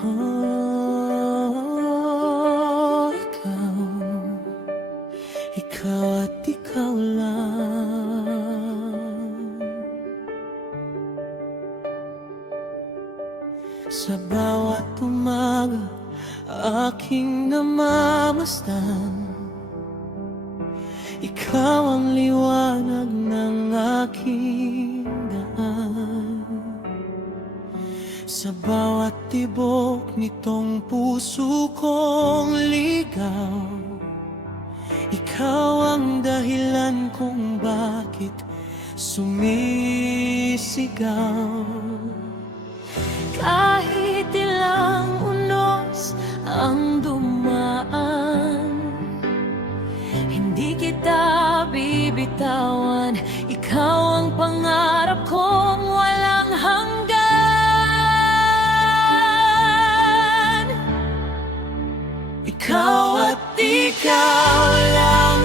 Oh, ikaw at ikaw lang. Sa bawat umaga aking namamasdan, ikaw ang liwanag ng aking daan. Sa bawat tibok nitong puso kong ligaw, ikaw ang dahilan kung bakit sumisigaw. Kahit ilang unos ang dumaan, hindi kita bibitawan. Ikaw ang pangarap kong walang hanggan. Ikaw at ikaw lang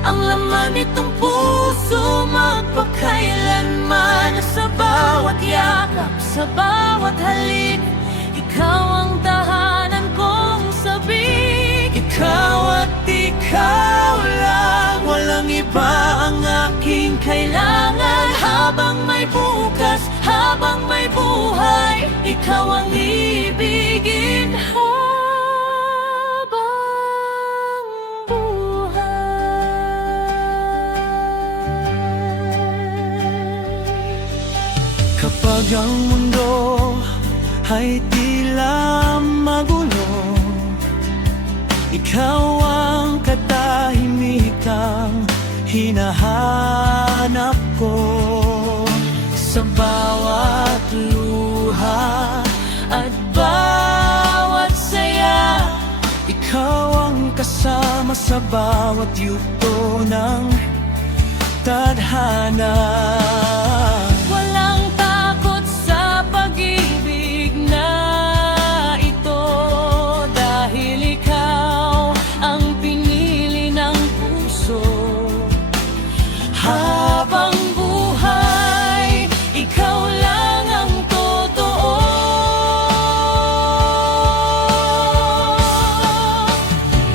ang laman nitong puso, magpakailanman. Sa bawat yakap, sa bawat halik, ikaw ang tahanan kong sabik. Ikaw at ikaw lang, walang iba ang aking kailangan. Habang may bukas, habang may buhay, ikaw ang ibigin. Kapag ang mundo ay tila magulo, ikaw ang katahimikang hinahanap ko. Sa bawat luha at bawat saya, ikaw ang kasama sa bawat yugto ng tadhana. Habang buhay, ikaw lang ang totoo.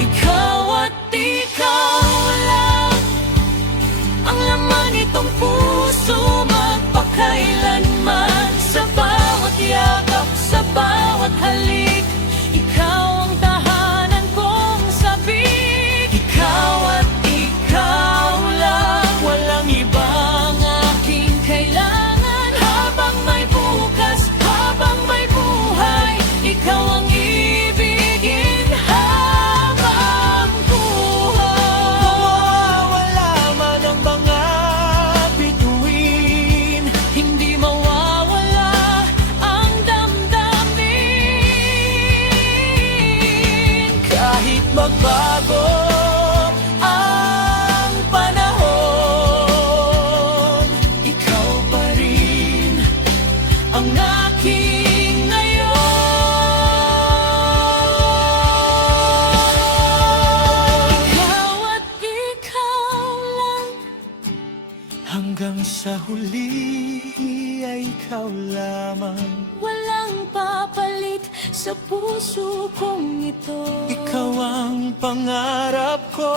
Ikaw at ikaw lang ang laman nitong puso, magpakailanman. Sa bawat yakap, sa bawat halik, ikaw ang tahanan kong sabik. Ikaw at ikaw lang, walang ibang aking kailangan. Habang may bukas, habang may buhay, ikaw ang ibigin. Habang buhay, mawawala man ang mga bituin, hindi mawawala ang damdamin. Kahit magbago ang panahon, ikaw pa rin ang aking ngayon. Ikaw at ikaw lang, hanggang sa huli ay ikaw lamang. Walang papalit sa puso kong ito. Ikaw ang pangarap ko.